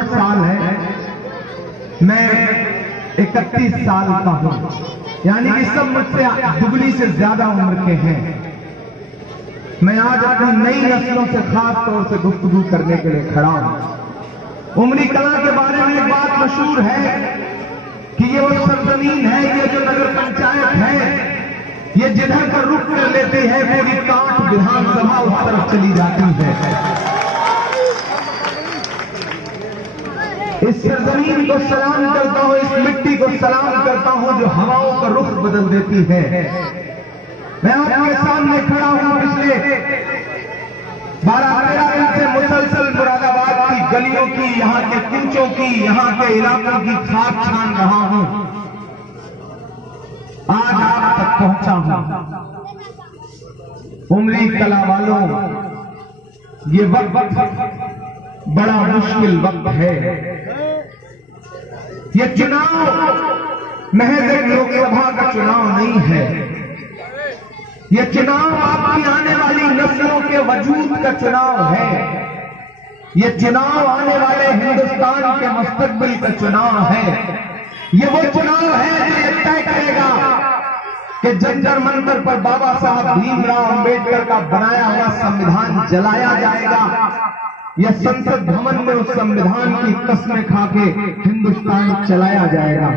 62 साल है, मैं 31 साल का हूं, यानी कि सब मुझसे दुगनी से ज्यादा उम्र के हैं। मैं आज अपनी नई नस्लों से खास तौर से गुफ्तगू करने के लिए खड़ा हूं। उमरी कला के बारे में एक बात मशहूर है कि ये वो सरजमीन है, ये जो नगर पंचायत है, ये जिधर पर रुख कर लेती है पूरी काठ विधानसभा उस तरफ चली जाती है। इस सरजमीन को सलाम करता हूं, इस मिट्टी को सलाम करता हूं जो हवाओं का रुख बदल देती है। मैं आपके सामने खड़ा हूं, पिछले 12-13 दिन से मुसलसल मुरादाबाद की गलियों की, यहां के कूचों की, यहां के इलाकों की खाक छान रहा हूं। आज आप तक पहुंचा हूं। उमरी कला वालों, ये वक्त बड़ा मुश्किल वक्त है। ये चुनाव महज एक लोकसभा का चुनाव नहीं है, ये चुनाव आपकी आने वाली नस्लों के वजूद का चुनाव है। ये चुनाव आने वाले हिंदुस्तान के मुस्तकबिल का चुनाव है। ये वो चुनाव है जो ये तय करेगा कि जंतर मंतर पर बाबा साहब भीमराव अंबेडकर का बनाया हुआ संविधान जलाया जाएगा या संसद भवन में उस संविधान की कस्में खा के हिंदुस्तान चलाया जाएगा।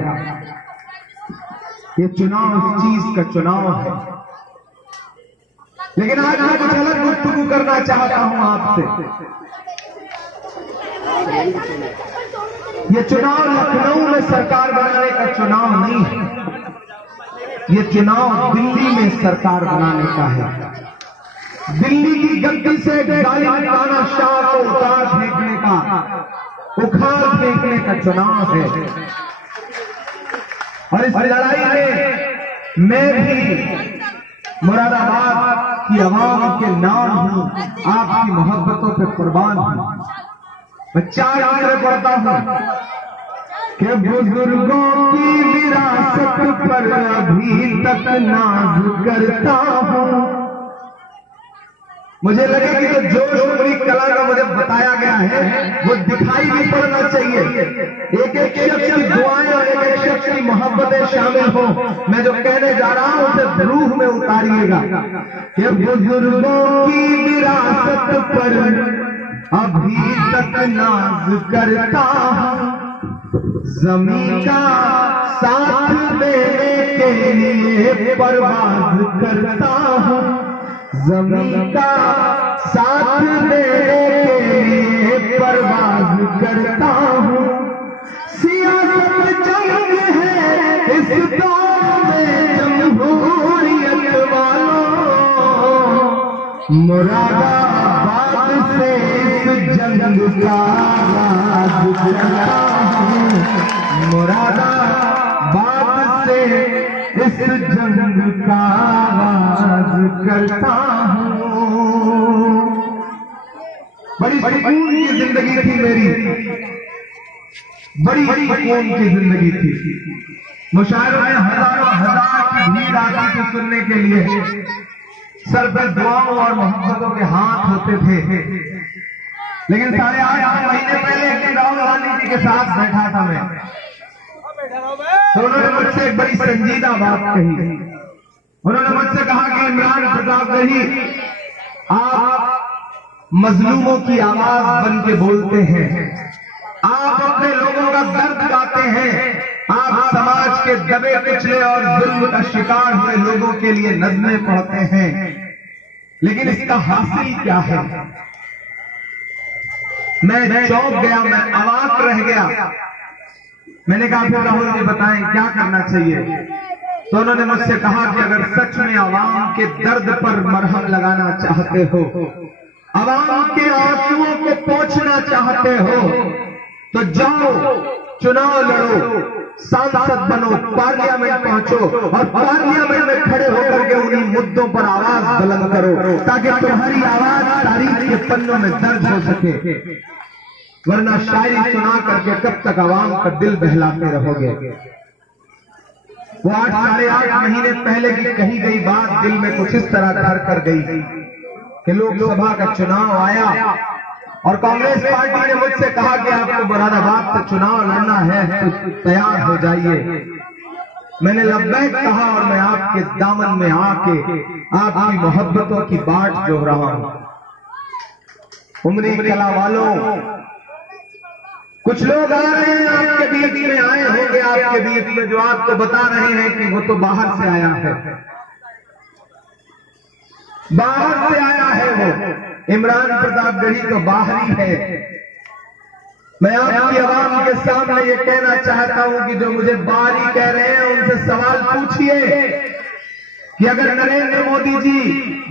ये चुनाव इस चीज का चुनाव है। लेकिन आज मैं कुछ अलग गुफ्तगू करना चाहता हूं आपसे। ये चुनाव लखनऊ में सरकार बनाने का चुनाव नहीं है, ये चुनाव दिल्ली में सरकार बनाने का है। दिल्ली की गद्दी से जालिम तानाशाह को उतार फेंकने का, उखाड़ फेंकने का चुनाव है। और इस लड़ाई में मैं भी मुरादाबाद की आवाम के नाम हूं, आपकी मोहब्बतों पे कुर्बान हूं। मैं 4 आंकड़े पढ़ता हूं कि बुजुर्गों की विरासत पर अभी तक नाज करता हूं। मुझे लगे कि जो जोश उमरी कला का मुझे बताया गया है वो दिखाई भी पड़ना चाहिए। एक एक शख्स की दुआएं और एक एक शख्स की मोहब्बतें शामिल हो। मैं जो कहने जा रहा हूं उसे रूह में उतारिएगा कि बुजुर्गों की विरासत पर अभी तक नाज करता हूं, ज़मीं का साथ देने के लिए परवाज़ करता हूं, ज़मीं का साथ देने के लिए परवाज़ करता हूं। सियासत जंग है इस दौर में जमहूरियत वालों, मुरादाबाद से इस जंग का आगाज़ करता हूं, मुरादाबाद से इस जंग का आगाज़ करता हूं। बड़ी सुकून की जिंदगी थी मेरी, बड़ी सुकून की जिंदगी थी। मुशायरों में हजारों हजार की भीड़ आती थी सुनने के लिए। सर पर दुआओं और मोहब्बतों के हाथ होते थे। लेकिन 8.5 महीने पहले एक दिन राहुल गांधी जी के साथ बैठा था मैं, तो उन्होंने मुझसे एक बड़ी संजीदा बात कही। उन्होंने मुझसे कहा कि इमरान प्रताप रही, आप मजलूमों की आवाज बन के बोलते हैं, आप अपने लोगों का दर्द गाते हैं, आप समाज के दबे कुचले और जुल्म का शिकार हुए लोगों के लिए नज़्में पढ़ते हैं, लेकिन इसका हासिल क्या है? मैं चौंक गया, मैं अवाक रह गया। मैंने कहा फिर राहुल जी बताएं क्या करना चाहिए? तो उन्होंने मुझसे कहा कि अगर सच में आवाम के दर्द पर मरहम लगाना चाहते हो, आवाम के आंसुओं को पोंछना चाहते हो, तो जाओ चुनाव लड़ो, सांसद बनो, पार्लियामेंट पहुंचो और पार्लियामेंट में खड़े होकर के उन्हीं मुद्दों पर आवाज बुलंद करो ताकि तुम्हारी आवाज तारीख के पन्नों में दर्ज हो सके। वरना शायरी सुना करके कब तक आवाम का दिल बहलाते रहोगे? वो 8-8.5 महीने पहले की कही गई बात दिल में कुछ इस तरह घर कर गई कि लोकसभा का चुनाव आया और कांग्रेस पार्टी ने मुझसे कहा कि आपको मुरादाबाद से चुनाव लड़ना है तो तैयार हो जाइए। मैंने लब्बैक कहा और मैं आपके दामन में आके आपकी मोहब्बतों की बाट जोड़ रहा हूं। उमरी कला वालों, कुछ लोग आ रहे हैं आपके बीच में, आए होंगे आपके बीच में, जो आपको बता रहे हैं कि वो तो बाहर से आया है, बाहर से आया है वो। इमरान प्रतापगढ़ी तो बाहरी है। मैं आपकी आवाम के सामने ये कहना चाहता हूं कि जो मुझे बाहरी कह रहे हैं उनसे सवाल पूछिए कि अगर नरेंद्र मोदी जी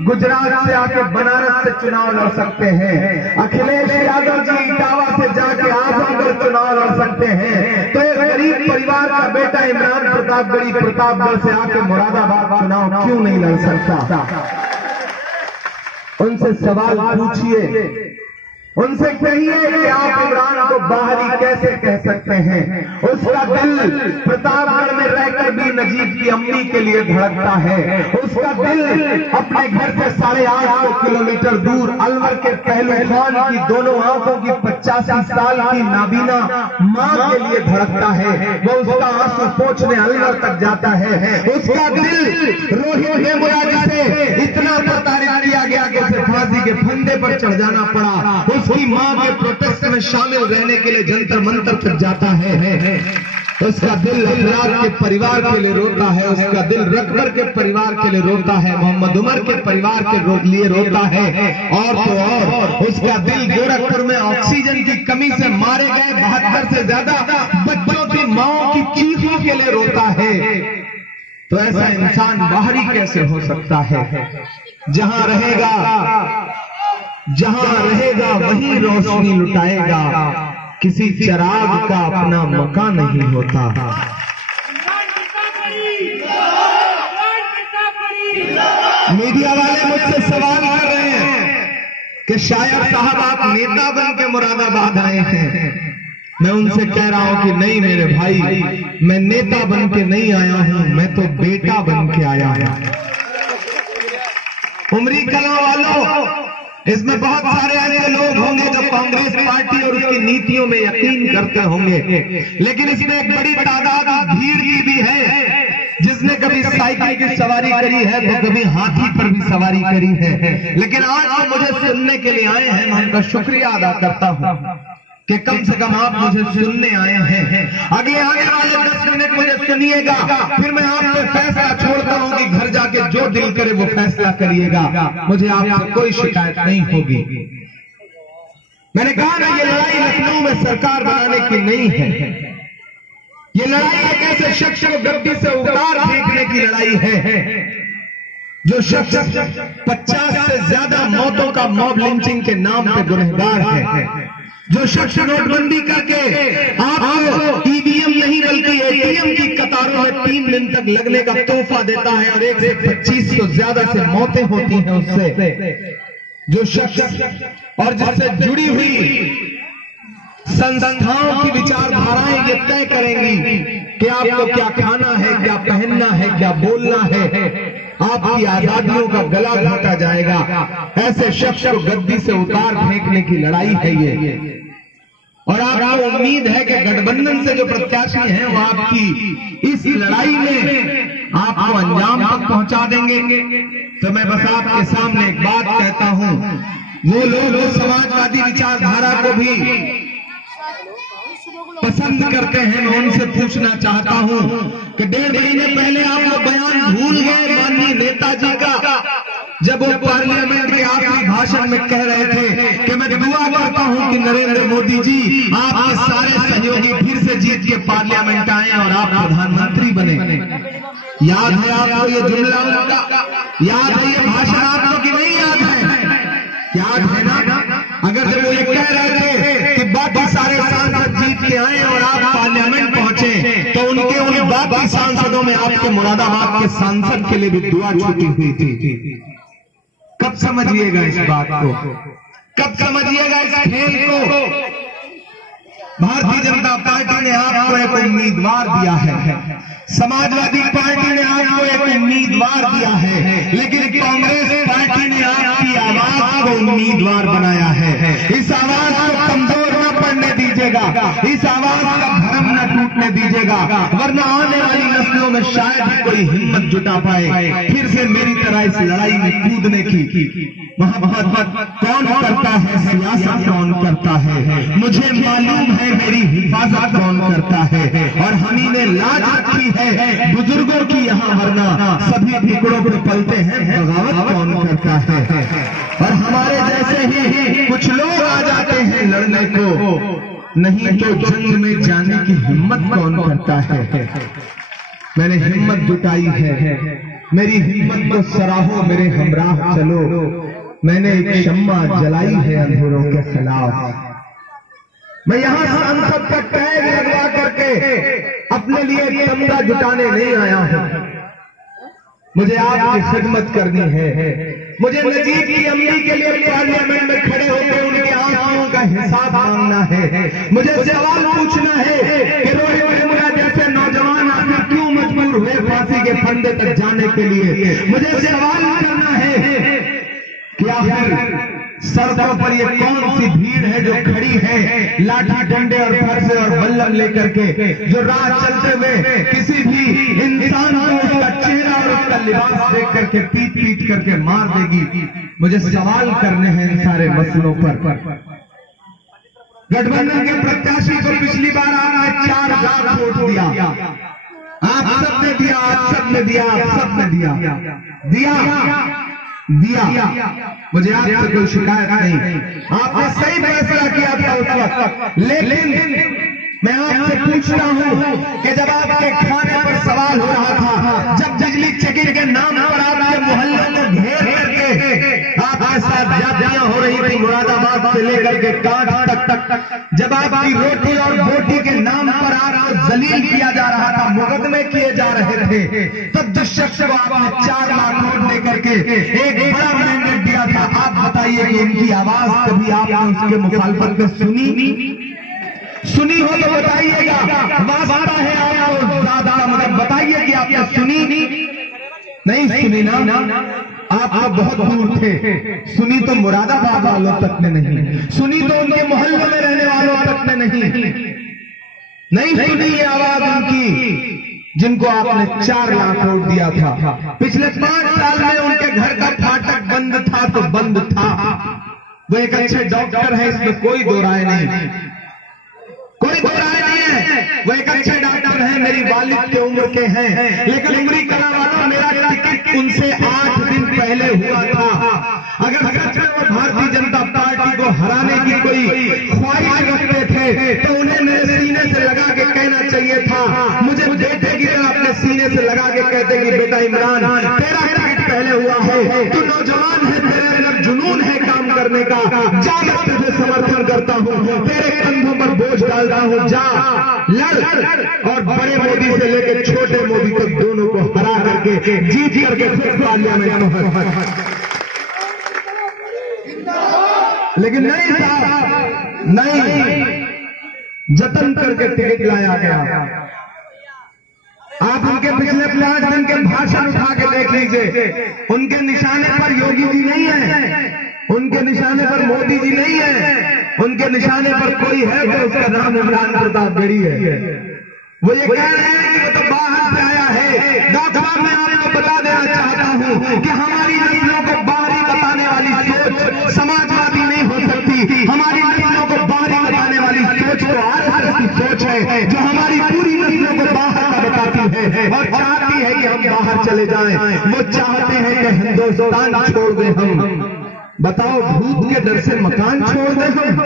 गुजरात से आके बनारस से चुनाव लड़ सकते हैं, अखिलेश यादव जी इटावा से जाके आजमगढ़ चुनाव लड़ सकते हैं, तो एक गरीब परिवार का बेटा इमरान प्रतापगढ़ी प्रतापगढ़ से आके मुरादाबाद चुनाव क्यों नहीं लड़ सकता? उनसे सवाल पूछिए, उनसे कहिए कि आप इमरान को बाहरी कैसे कह सकते हैं। उसका दिल प्रतापगढ़ में रहकर भी नजीब की अम्मी के लिए धड़कता है। उसका दिल अपने घर से 850 किलोमीटर दूर अलवर के पहलू खान की दोनों आंखों की 85 साल की नाबीना मां के लिए धड़कता है। वो उसका आंसू पोंछने अलवर तक जाता है। उसका दिल रोहित वेमुला जी से इतना प्रताड़ित किया गया कि उसे फांसी के फंदे पर चढ़ जाना पड़ा। उसकी मां के प्रोटेस्ट में शामिल रहने के लिए जंतर मंतर तक जाता है। उसका दिल अफराद के परिवार के लिए रोता है। उसका दिल रकबर के परिवार के लिए रोता है। मोहम्मद उमर के परिवार के लिए रोता है। और तो और उसका दिल गोरखपुर में ऑक्सीजन की कमी से मारे गए 72 से ज्यादा बच्चों की माओ की चीखों के लिए रोता है। तो ऐसा इंसान बाहरी कैसे हो सकता है? जहां रहेगा वहीं रोशनी लुटाएगा। किसी चिराग का अपना मकान नहीं होता। मीडिया वाले मुझसे सवाल कर रहे हैं कि शायद साहब आप नेता बन के मुरादाबाद आए हैं। मैं उनसे कह रहा हूं कि नहीं मेरे भाई, मैं नेता बन के नहीं आया हूं, मैं तो बेटा बन के आया हूं। उमरी कला वालों, इसमें बहुत सारे ऐसे लोग होंगे जो कांग्रेस पार्टी और उसकी नीतियों में यकीन करते होंगे, लेकिन इसमें एक बड़ी तादाद भीड़ की भी है जिसने कभी साइकिल की सवारी करी है तो कभी हाथी पर भी सवारी करी है। लेकिन आज तो मुझे सुनने के लिए आए हैं। मैं उनका शुक्रिया अदा करता हूं कि कम से कम आप मुझे सुनने आए हैं। अगले आने वाले 10 मिनट मुझे सुनिएगा, फिर मैं आप पे फैसला छोड़ता हूं कि घर जाके जो दिल करे वो फैसला करिएगा। मुझे आपसे कोई शिकायत नहीं होगी। मैंने कहा ना, ये लड़ाई लखनऊ में सरकार बनाने की नहीं है। ये लड़ाई एक ऐसे शख्स को गद्दी से उतार फेंकने की लड़ाई है जो शख्स 50 से ज्यादा मौतों का मॉब लिंचिंग के नाम पे गुनहगार है। जो शख्स नोटबंदी करके आपको ईवीएम नहीं बल्कि एटीएम की कतारों में 3 दिन तक लगने का तोहफा देता है और 1 से 25 तो ज्यादा से मौतें होती हैं उससे। जो शख्स और जिससे जुड़ी हुई संस्थाओं की विचारधाराएं ये तय करेंगी कि आपको क्या खाना है, क्या पहनना है, क्या बोलना है, आपकी आजादियों का गला घोटा जाएगा। ऐसे शख्स को गद्दी से उतार फेंकने की लड़ाई है ये। और आपको उम्मीद है कि गठबंधन से जो प्रत्याशी हैं वो आपकी इस लड़ाई में आपको अंजाम तक पहुंचा देंगे। तो मैं बस आपके सामने एक बात कहता हूं, वो लोग जो समाजवादी विचारधारा को भी पसंद करते हैं, मैं उनसे पूछना चाहता हूं कि 1.5 महीने पहले आप लोग बयान भूल गए माननीय नेताजी का, जब वो पार्लियामेंट के आखिरी भाषण में कह रहे थे कि मैं दुआ करता हूं कि नरेंद्र मोदी जी आपके सारे सहयोगी फिर से जीत के पार्लियामेंट आए और आप प्रधानमंत्री बने। याद है आपको ये जुमला उनका? याद है ये भाषण आपको कि नहीं याद है? याद है ना? अगर जब वो ये कह रहे थे कि बाकी सारे सांसद जीत के आए और आप पार्लियामेंट पहुंचे, तो उनके उन बाकी सांसदों में आपके मुरादाबाद के सांसद के लिए भी दुआ छूटी हुई थी। कब समझिएगा इस बात को? कब समझिएगा इस खेल को? भारतीय जनता पार्टी ने आपको एक उम्मीदवार दिया है, समाजवादी पार्टी ने आपको एक उम्मीदवार दिया है, लेकिन कांग्रेस पार्टी ने आपकी आवाज को उम्मीदवार बनाया है। इस आवाज को कमजोर न पड़ने दीजिएगा, इस आवाज का भरम न टूटने दीजिएगा, वरना आने वाली नस्लों में शायद ही कोई हिम्मत जुटा पाए फिर से मेरी तरह इस लड़ाई में कूदने की। मोहब्बत कौन करता है, सियासत कौन करता है, मुझे मालूम है मेरी हिफाजत कौन करता है। और हम ही ने लाज रखी है बुजुर्गों की यहाँ, वरना सभी टुकड़ों पे पलते हैं, बगावत कौन करता है। और हमारे जैसे ही कुछ लोग आ जाते हैं लड़ने को, नहीं तो जंग में जाने की हिम्मत कौन करता है। मैंने हिम्मत जुटाई है, मेरी हिम्मत को सराहो, मेरे हमराह चलो। मैंने एक शम्मा जलाई है अंधेरों के खिलाफ। मैं यहाँ सांसद का टैग लगवा करके अपने लिए तमगा जुटाने नहीं आया हूँ। मुझे आपकी खिदमत करनी है। मुझे नजीब की अम्मी के लिए पार्लियामेंट में खड़े होकर उनके आंसुओं का हिसाब मांगना है। मुझे सवाल पूछना है कि रोहित वेमुला जैसे नौजवान आदमी क्यों मजबूर हुए फांसी के फंदे तक जाने के लिए। मुझे सवाल करना है कि आखिर सड़कों पर ये कौन सी भीड़ है जो खड़ी है लाठी डंडे और फरसे और बल्लम लेकर के, जो राह चलते हुए किसी भी इंसान को उसका चेहरा और उसका लिबास देख करके पीट पीट करके मार देगी। मुझे सवाल करने हैं इन सारे मसलों पर। गठबंधन के प्रत्याशी को पिछली बार आपने 4 लाख वोट दिया, आप सबने दिया, आप सबने दिया, आप सबने दिया दिया। मुझे आपसे कोई शिकायत नहीं, आपने सही फैसला किया था उस वक्त। लेकिन मैं आपसे पूछता हूं कि जब आपके खाने पर सवाल हो रहा था, जब बिजली चेकिंग के नाम पर आपके मोहल्लों को घेर करके आपके साथ जातियां हो रही थी, मुरादाबाद से लेकर के कांच तक, जब आपकी रोटी और बोटी के नाम पर आपको जलील किया जा रहा था, मुकदमे किए जा रहे थे, तब जिस शख्स को आपने 4 लाख वोट लेकर के एक बड़ा मैंडेट दिया था, आप बताइए कि इनकी आवाज कभी आपने उसके मुखालफत में सुनी हो तो बताइएगा। वास्ता है आपको ज्यादा, मगर बताइए कि आपने सुनी नहीं सुनी ना। आप बहुत दूर थे, सुनी तो मुरादाबाद वालों तक ने नहीं सुनी, तो उनके मोहल्ले में रहने वालों तक ने नहीं सुनी ये आवाज उनकी, जिनको आपने 4 लाख वोट दिया था। पिछले 5 साल में उनके घर का फाटक बंद था तो बंद था। वो एक अच्छे डॉक्टर है, इसमें कोई दो राय नहीं है। वो एक अच्छे डॉक्टर है, मेरी वालिद के उम्र के हैं, लेकिन उमरी कला वालों मेरा टिकट उनसे 8 दिन पहले हुआ था। अगर सच में वो भारतीय जनता पार्टी को हराने की कोई ख्वाहिश रखते थे तो उन्हें मेरे सीने से लगा के कहना चाहिए था, मुझे बेटे की तरह अपने सीने से लगा के कहते कि बेटा इमरान, तेरा टिकट पहले हुआ है, तू नौजवान है, तेरे अंदर जुनून है काम करने का, जा मैं तुझे समर्थन करता हूँ, तेरे कंधों पर बोझ डालता हूँ, जा लड़ और बड़े मोदी से लेकर छोटे मोदी तक दोनों को हरा करके जीत करके फिर पार्लियामेंट में। लेकिन नहीं साहब, नहीं, जतन करके टिकट लाया गया। आप उनके पिछले 5 दिन के भाषण उठा के देख लीजिए, उनके निशाने पर योगी जी नहीं है, उनके निशाने पर मोदी जी नहीं है, उनके निशाने पर कोई है तो उसका नाम इमरान प्रताप गढ़ी है। वो ये कह रहे हैं कि वो तो बाहर से आया है। डॉक्टर साहब, मैं आपको बता देना चाहता हूं कि हमारी नस्लों को बाहरी बताने वाली सोच समाजवादी नहीं हो सकती। हमारी नस्लों को बाहरी बताने वाली सोच तो आरएसएस की सोच है, जो हमारी पूरी नस्लों को बाहर का बताती है और चाहती है कि हम बाहर चले जाएं। वो चाहते हैं कि हिंदुस्तान छोड़ दें हम। बताओ, भूत के डर से मकान छोड़ दें हम?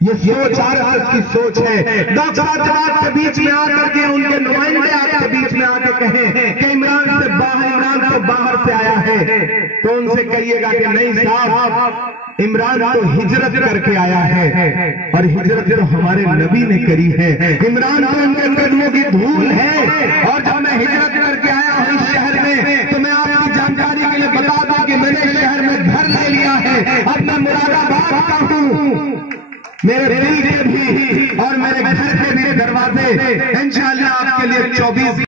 ये सोच आरएसएस की सोच है। डॉक्टर साहब जब आपके बीच में आकर के उनके नुमाइंदे आपके बीच में आकर कहें कि इमरान तो बाहर से आया है, तो उनसे कहिएगा कि नहीं साहब, इमरान तो हिजरत करके आया है और हिजरत तो हमारे नबी ने करी है। इमरान तो उनके कदमों की धूल है। और जब मैं हिजरत करके आया हूं इस शहर में, तो मैं आपकी जानकारी के लिए बता दूं कि मैंने शहर में घर ले लिया है। अब मैं मुरादाबाद का हूं, मेरे दिल के होते इंशाअल्लाह आपके लिए 24